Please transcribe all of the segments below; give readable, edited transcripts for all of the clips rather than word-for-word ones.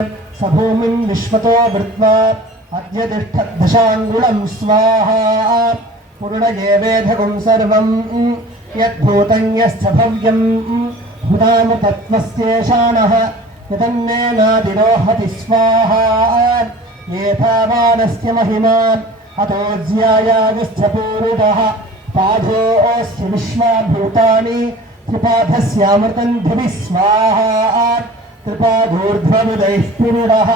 स भूमिं विश्वतो वृत्वा अद्य तिष्ठद्दशाङ्गुलं स्वाहा पूर्णये वेधगुं सर्वं यद्भूतं यश्च भव्यं हुदाम तत्त्वस्येषाणः यदन्नेनादिरोहति स्वाहा एतावानस्य महिमान् अतो ज्यायागश्च पूरुतः पादोऽस्य विश्वाभूतानि त्रिपादस्यामृतं धिवि स्वाहा त्रिपादूर्ध्वमुदैः पुरुडः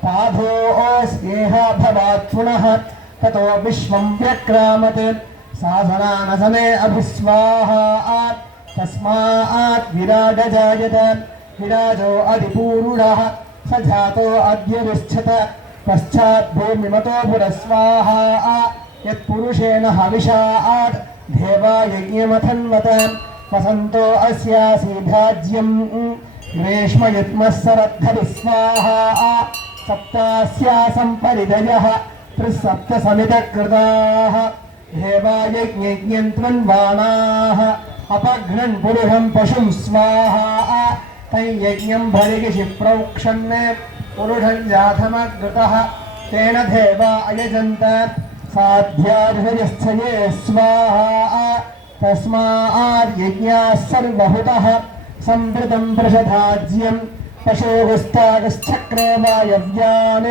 पादोऽस्येह भवात् पुनः ततो विश्वं व्यक्रामत् साधनानसने अभिस्वाहा तस्मात् विराड जायत विराजो अधिपूरुडः स जातो अद्युरिच्छत पश्चात् भूमिमतो पुरस्वाहा यत्पुरुषेण हविषात् देवा यज्ञमथन्वत वसन्तो अस्यासीधाज्यं ग्रीष्मयुग्मः सरद्धविस्वाहा सप्तास्यासं परिदयः त्रिसप्तसमितकृताः देवा यज्ञन्त्वन्वाणाः अपघ्नन् पुरुषं पशुं स्वाहा तैयज्ञं भरिगिषि प्रोक्षन् पुरुषं जातमग्रतः तेन देवा अयजन्त साध्यार्हयस्थये स्वाहा तस्मात् यज्ञाः सर्वहुतः संवृतं प्रषधाज्यं पशोगस्तागश्चक्रे वायव्यान्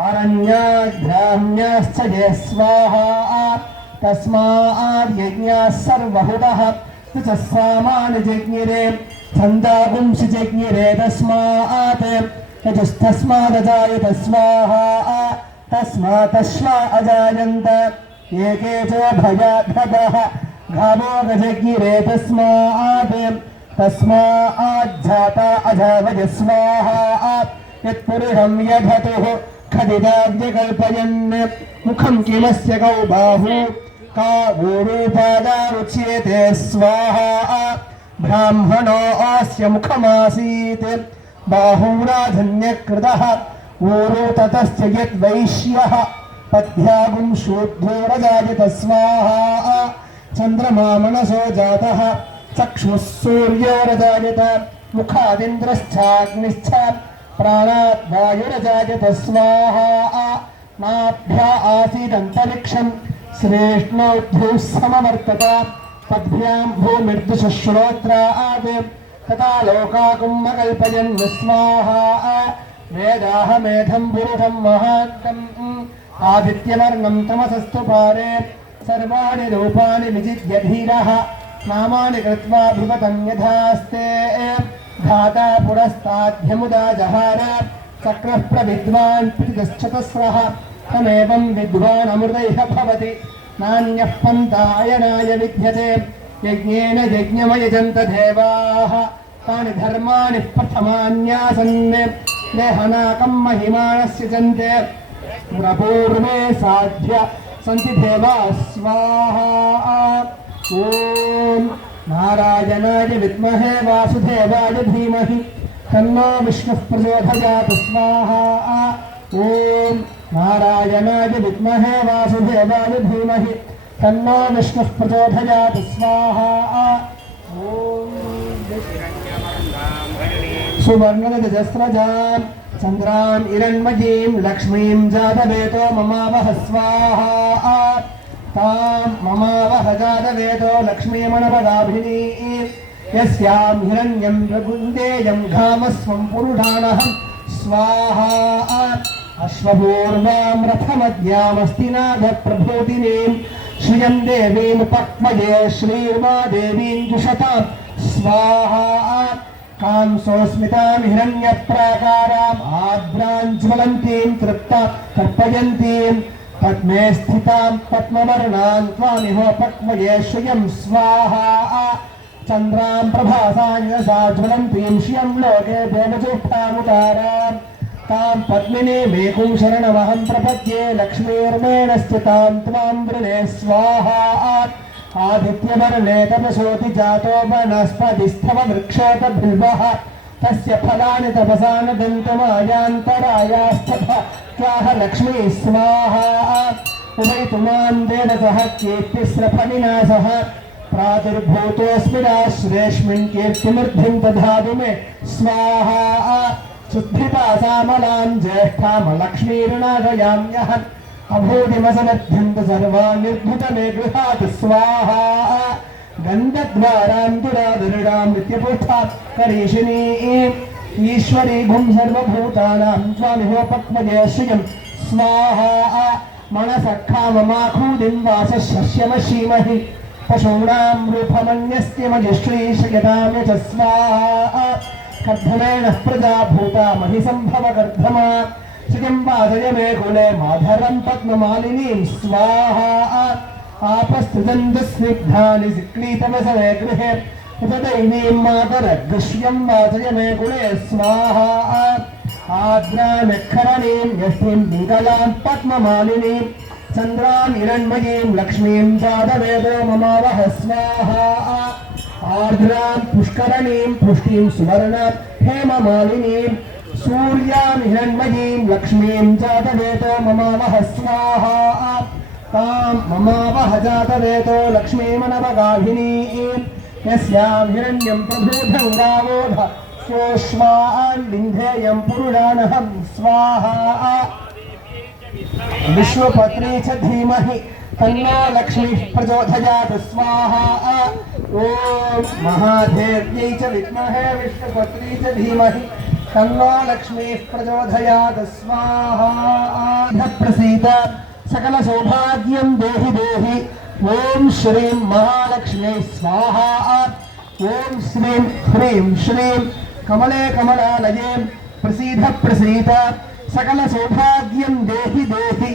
आरण्याग्राम्याश्च ये स्वाहा तस्मात् यज्ञाः सर्वहुतः सामानि जज्ञिरे छन्दागुंसि जज्ञिरे तस्मात् यजुस्तस्मादजायत स्वाहा तस्मादश्वा अजायन्त एके च भयाद्भवः घावो गजज्ञिरे तस्माज्जाता अजावज स्वाहा यत्पुरुषं यधतुः खदिदाव्यकल्पयन् मुखं किमस्य गौ बाहु का ऊरूपादारुच्येते स्वाहा ब्राह्मणो अस्य मुखमासीत् बाहुराधन्यकृतः ऊरू ततश्च यद्वैश्यः पद्भ्यागुं शूद्रो रजायत स्वाहा चन्द्रमा मनसो जातः चक्षुः सूर्यो रजायत मुखादिन्द्रश्चाग्निश्च प्राणात् वायुरजायत स्वाहा नाभ्या आसीदन्तरिक्षं श्रेष्ठोऽभ्युः समवर्तत पद्भ्यां भूमिर्दुषश्रोत्रात् तथा लोकाकुम् अकल्पयन् स्वाहा वेदाहमेधं पुरुषं महान्तम् आदित्यवर्णं तमसस्तु पारे सर्वाणि रूपाणि विजित्य धीरः नामानि कृत्वा भिवतं यथास्ते धाता पुरस्ताद्यमुदा जहार चक्रः प्रविद्वान् प्रतिश्चतस्रः तमेवं विद्वान् अमृतैः भवति नान्यः पन्थायनाय विद्यते यज्ञेन यज्ञमयजन्त देवाः तानि धर्माणि प्रथमान्यासन् देहनाकं महिमानस्य जन्ते पूर्वे साध्य सन्ति देवाः स्वाहा ॐ नारायणाय विद्महे वासुदेवाय धीमहि तन्नो विष्णुः प्रचोदयात् स्वाहा ॐ नारायणाय विद्महे वासुदेवाय धीमहि तन्नो विष्णुः प्रचोदयात् स्वाहा ॐ सुवर्णरजस्रजां चन्द्रां हिरण्मयीं लक्ष्मीं जातवेदो ममावह स्वाहा तां ममावह जातवेदो लक्ष्मीमनपदाभिनीं यस्यां हिरण्यं रघुन्देयं घामस्वं पुरुषाणहं स्वाहा अश्वपूर्वां रथमद्यामस्ति नागप्रभूतिनीं श्रियं देवीमुपक्मये श्रीर्मादेवीं जुषतां स्वाहा कांसोस्मितां हिरण्यप्राकाराम् आद्रां ज्वलन्तीं तृप्तां तर्पयन्तीं पद्मे स्थितां पद्मवर्णां त्वामिहोपक्मये श्रियं स्वाहा चन्द्रां प्रभासां ज्वलन्तीं श्रियं लोके देवजुष्टामुदारां तां पद्मिनीमेकुं शरणमहं प्रपद्ये लक्ष्मीर्मेण स्थितां त्वां वृणे स्वाहा आदित्यवर्णे तपसोति जातो वनस्पतिस्थव वृक्षोपबिल्वः तस्य फलानि तपसा न दन्तमायान्तरायास्तथा क्याह लक्ष्मी स्वाहा उभयतुमां देवसः कीर्तिस्रफलिनासः प्रादुर्भूतोऽस्मि राश्रेष्मिन् कीर्तिमृद्धिं दधातु मे स्वाहा शुद्धिपासामलां ज्येष्ठामलक्ष्मीर्नाशयाम्यहम् अभूतिमसमध्यन्त सर्वान् निर्धुतमे गृहात् स्वाहा गन्धद्वारां दुरादृढां नित्यपुष्ठात् करीशिनीम् ईश्वरी भुं सर्वभूतानां स्वामिहोपक्वजे श्रियं स्वाहा मनसखाममाखूदिं वासशस्यमशीमहि पशूनां रूपमन्यस्त्यमजिश्रीशयतां च स्वाहा कर्धमेन प्रजा भूता महिसम्भवकर्धमा श्रियं वादय मे कुले माधरं पद्ममालिनीं स्वाहा आपस्थितन्दस्निग्धानि सिक्लीतवसवे गृहे उपदैवीं मातरगृष्यं वाचय मे कुले स्वाहा आद्रामिखरणीं यष्टिं पिङ्गलां पद्ममालिनीं चन्द्रानिरण्मयीं लक्ष्मीं जातवेदो ममावह स्वाहा आर्द्रां पुष्करणीं पुष्टिं सुवर्णां हेममालिनीं सूर्यां हिरण्मयीं लक्ष्मीं जातवेदो ममावह स्वाहा तां ममावह जातवेदो लक्ष्मीमनवगाहिनीं यस्यां हिरण्यं प्रभूतं गावोध सोऽश्वान् विन्धेयं पुरुषानहं स्वाहा विश्वपत्नी च धीमहि तन्नो लक्ष्मीः प्रचोदयात् स्वाहा ॐ महादेव्यै च विद्महे विष्णुपत्नी च धीमहि तन्नो लक्ष्मीः प्रचोदयात् स्वाहा प्रसीद सकल सौभाग्यं देहि देहि ॐ श्रीं महालक्ष्म्यै स्वाहा ॐ श्रीं ह्रीं श्रीं कमले कमलालये प्रसीद प्रसीद सकल सौभाग्यं देहि देहि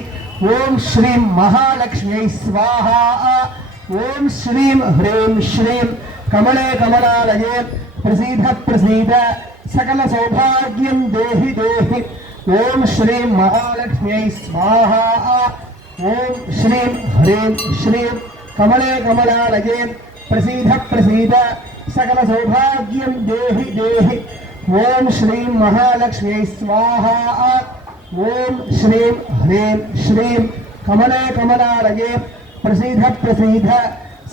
ॐ श्रीं महालक्ष्म्यै स्वाहा ॐ श्रीं ह्रीं श्रीं कमले कमलालये प्रसीद प्रसीद सकल सौभाग्यं देहि देहि ॐ श्रीं महालक्ष्म्यै स्वाहा ॐ श्रीं ह्रीं श्रीं कमले कमलालये प्रसीद प्रसीद सकल सौभाग्यं देहि देहि ॐ श्रीं महालक्ष्म्यै स्वाहा ॐ श्रीं ह्रीं श्रीं कमले कमलालये प्रसीद प्रसीद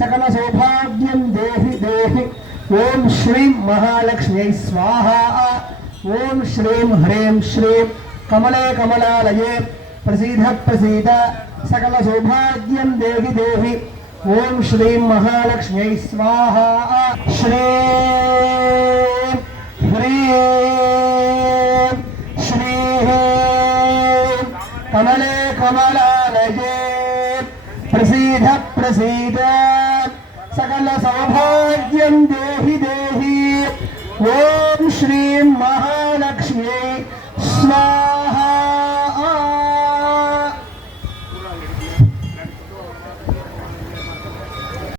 सकल सौभाग्यं देहि देहि ॐ श्रीं महालक्ष्म्यै स्वाहा ॐ श्रीं ह्रीं श्रीं कमले कमलालये प्रसीद प्रसीद सकल सौभाग्यं देहि देहि ॐ श्रीं महालक्ष्म्यै स्वाहा श्रीं ह्रीं श्रीं कमले कमलालये प्रसीद प्रसीद सकल सौभाग्यं देहि देहि ॐ श्रीं महालक्ष्म्यै